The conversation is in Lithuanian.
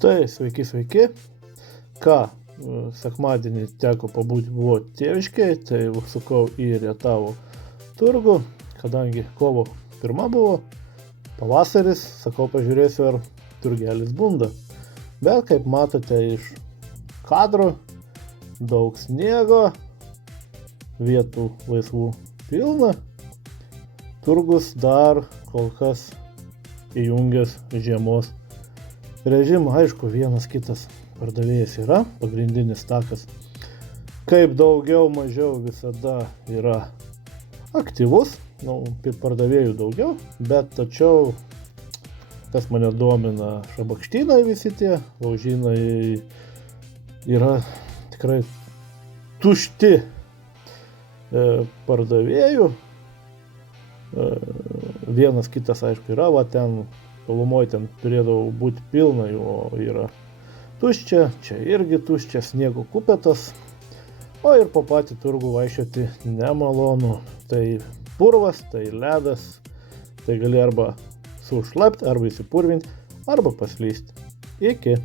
Tai sveiki. Ką, sekmadienį teko pabūti buvo tėviškėje, tai užsukau į Rietavo turgų, kadangi kovo 1 buvo, pavasaris, sakau, pažiūrėsiu, ar turgelis bunda. Bet kaip matote iš kadro, daug sniego, vietų laisvų pilna, turgus dar kol kas įjungęs žiemos režimą. Aišku, vienas kitas pardavėjas yra, pagrindinis takas, kaip daugiau mažiau visada yra aktyvus, pardavėjų daugiau, bet tačiau, kas mane domina, šabakštynai visi tie, laužynai yra tikrai tušti pardavėjų. Vienas kitas, aišku, yra, va ten tolumoj ten turėdavo būti pilna, o yra tuščia, čia irgi tuščia, sniego kupetas, o ir po patį turgų vaikščioti nemalonu. Tai purvas, tai ledas, tai gali arba sušlapti, arba įsipurvinti, arba paslysti. Iki.